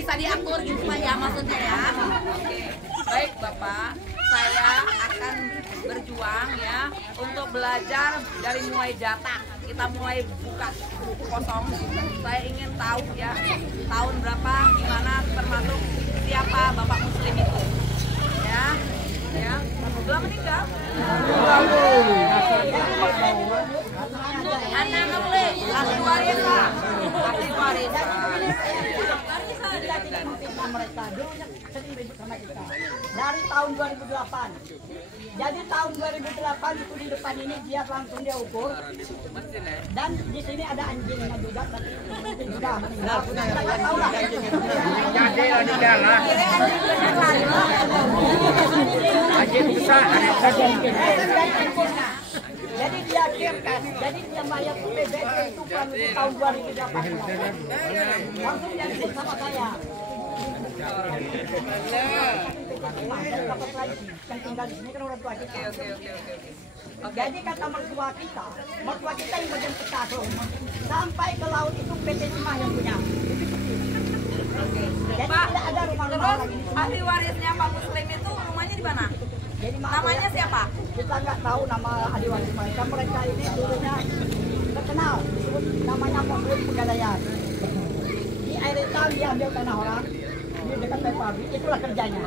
bisa diatur gitu Pak ya maksudnya ya. Oke, baik Bapak, saya akan berjuang ya untuk belajar dari mulai data. Kita mulai buka buku kosong. Saya ingin tahu ya tahun berapa, gimana, termasuk siapa Bapak Muslim itu. Ya, ya. Sudah meninggal? Anak boleh, ahli waris lah, ahli waris. Mereka dulunya sering ribut sama kita dari tahun 2008. Jadi tahun 2008 itu di depan ini dia langsung dia ukur. Dan di sini ada anjingnya juga, tapi sudah meninggal. Kita nggak tahu lah. Jadi di jalan. Anjing besar. Jadi dia kirimkan, jadi dia bayar PBB itu kan tahun 2008. Langsung dia ribut sama saya. Yang tinggal di sini kan orang tua kita. Jadi kata mertua kita yang menjemput aku sampai ke laut itu PT Timah yang punya. Jadi Pak, tidak ada rumah-rumah lagi. Ahli warisnya Pak Muslim itu rumahnya di mana? Jadi Namanya siapa? Kita nggak tahu nama ahli waris mereka. Mereka ini dulunya terkenal, disebut namanya Muslim Pegadaian. Di air hitam dia ambil tanah orang. Dekat pabrik, itulah kerjanya.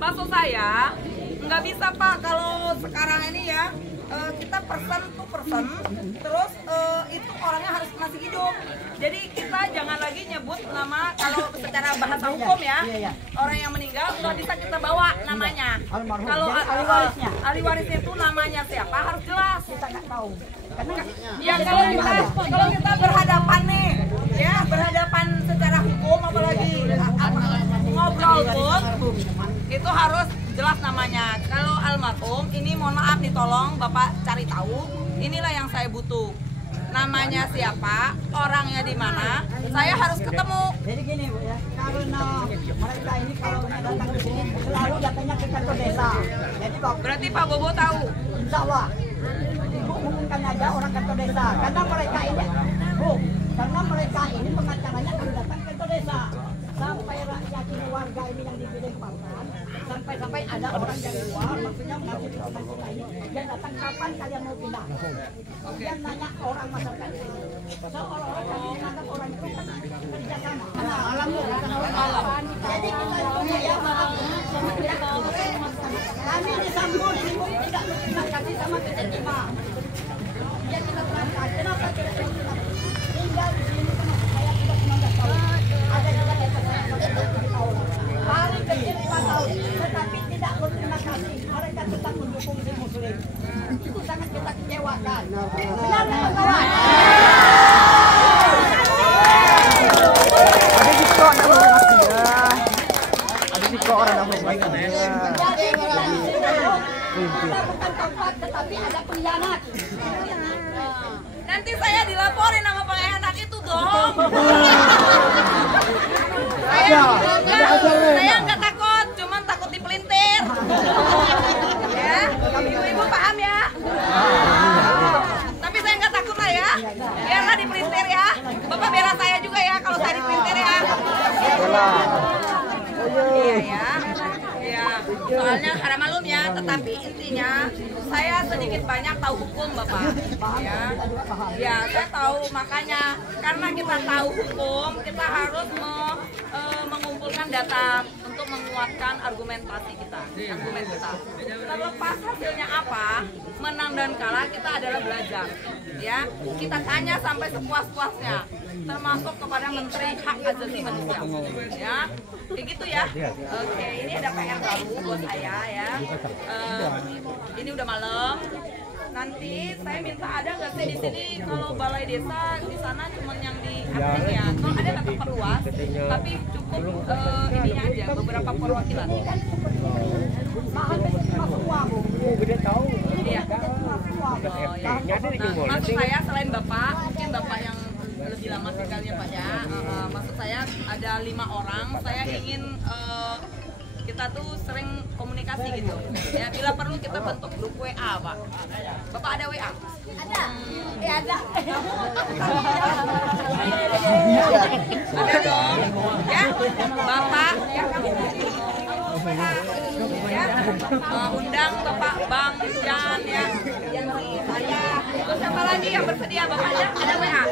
Maksud saya nggak bisa Pak kalau sekarang ini ya kita person to person, terus itu orangnya harus masih hidup. Jadi kita jangan lagi nyebut nama kalau secara bahasa hukum ya, orang yang meninggal nggak bisa kita bawa namanya. Kalau ahli warisnya itu namanya siapa harus jelas. Kita nggak tahu. Karena ya kalau kita berhadapan nih, ya berhadapan secara hukum apalagi ngobrol pun itu harus jelas namanya. Kalau almarhum ini mohon maaf nih tolong Bapak cari tahu. Inilah yang saya butuh. Namanya siapa, orangnya di mana, saya harus ketemu. jadi gini Bu ya, karena mereka ini kalau datang ke sini selalu datangnya ke kantor desa. Jadi Berarti Pak Bobo tahu. insya Allah Ibu mungkin aja orang kantor desa. Karena mereka ini, Bu, karena mereka ini pengacaranya kalau datang ke kantor desa. Sampai rakyat ini warga ini yang dipilih partai, sampai ada orang dari luar, maksudnya mengambil teman kita ini, dia datang kapan kalian mau pindah. Dia nanya orang masyarakat ini, seolah-olah kami menganggap orang itu kan kerja sama. Nah, alhamdulillah bukan orang malam. Jadi kita itu ya maaf, kami disambut ibu tidak berterima kasih sama PT Timah. Dia kita terangkan, kenapa kita tinggal di sini sama saya sudah 19 tahun. Ada juga paling kecil 5 tahun, tetapi tidak berterima kasih. Mereka tetap mendukung si Muslim. Itu sangat kita kecewakan. Benar kawan-kawan? Ada di kok ada orang dia. Ada di kok orang dah baik kan. Jadi kita bukan kompak, tetapi ada pengkhianat. Nanti saya dilaporin sama pengkhianat itu dong. Saya nggak takut, cuman takut dipelintir. Ya, ibu-ibu paham ya? Tapi saya nggak takut lah ya. Biarlah dipelintir ya. Bapak bela saya juga ya kalau saya dipelintir ya. Iya ya. Iya. Soalnya karena malum ya, tetapi intinya saya sedikit banyak tahu hukum Bapak. Ya. Ya, saya tahu makanya karena kita tahu hukum, kita harus mengumpulkan data untuk menguatkan argumentasi kita, argumen kita. Terlepas hasilnya apa, menang dan kalah kita adalah belajar. Ya, kita tanya sampai sepuas-puasnya, termasuk kepada Menteri Hak Asasi Manusia. Ya, kayak gitu ya. Oke, ini ada PR baru buat saya ya. Ini udah malam. Nanti saya minta ada nggak sih di sini kalau balai desa di sana cuma yang di acting ya, kalau ada tetap perluas, tapi cukup ininya aja beberapa perwakilan. Gede tahu. Iya. Oh, ya. Nah, maksud saya selain Bapak, mungkin Bapak yang lebih lama tinggalnya Pak ya. Maksud saya ada 5 orang. Saya ingin kita tuh sering komunikasi gitu. Ya, bila perlu kita bentuk grup WA, Pak. Bapak ada WA? Ada. Ada. Ada dong. Ya, Bapak ya, undang Bapak Bang Jan ya, saya. Terus siapa lagi yang bersedia? Bapaknya ada WA.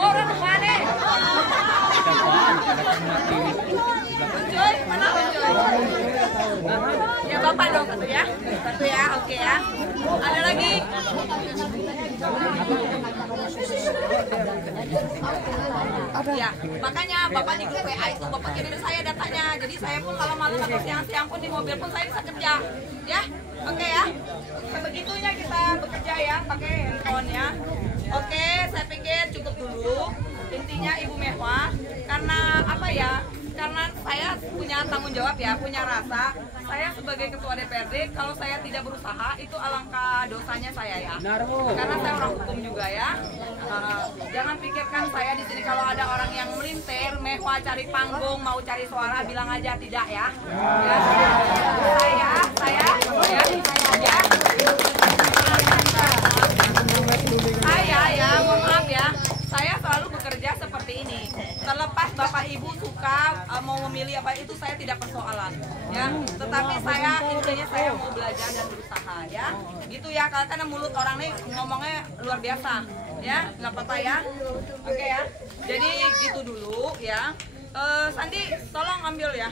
Oh, orang mana? Unjoy, mana Unjoy? Ya Bapak dong satu ya, oke ya. Ada lagi? Ya, makanya Bapak di grup WA itu Bapak kirim saya datanya. Jadi saya pun kalau malam atau siang-siang pun di mobil pun saya bisa kerja. Ya, oke ya. Sebegitunya kita bekerja ya, pakai handphone ya. Oke, saya pikir cukup dulu. Intinya Ibu Mehwa, karena apa ya? Karena saya punya tanggung jawab ya, punya rasa. Saya sebagai ketua DPRD, kalau saya tidak berusaha, itu alangkah dosanya saya ya. Karena saya orang hukum juga ya. Jangan pikirkan saya di sini kalau ada orang yang melintir, Mehwa cari panggung, mau cari suara, bilang aja tidak ya. Ya, saya, mohon maaf ya. Saya selalu bekerja seperti ini. Terlepas Bapak Ibu suka mau memilih apa itu saya tidak persoalan ya. Tetapi saya intinya saya mau belajar dan berusaha ya. Gitu ya, karena mulut orang nih ngomongnya luar biasa ya. Nggak apa-apa ya. Oke ya. Jadi gitu dulu ya. Sandi tolong ambil ya.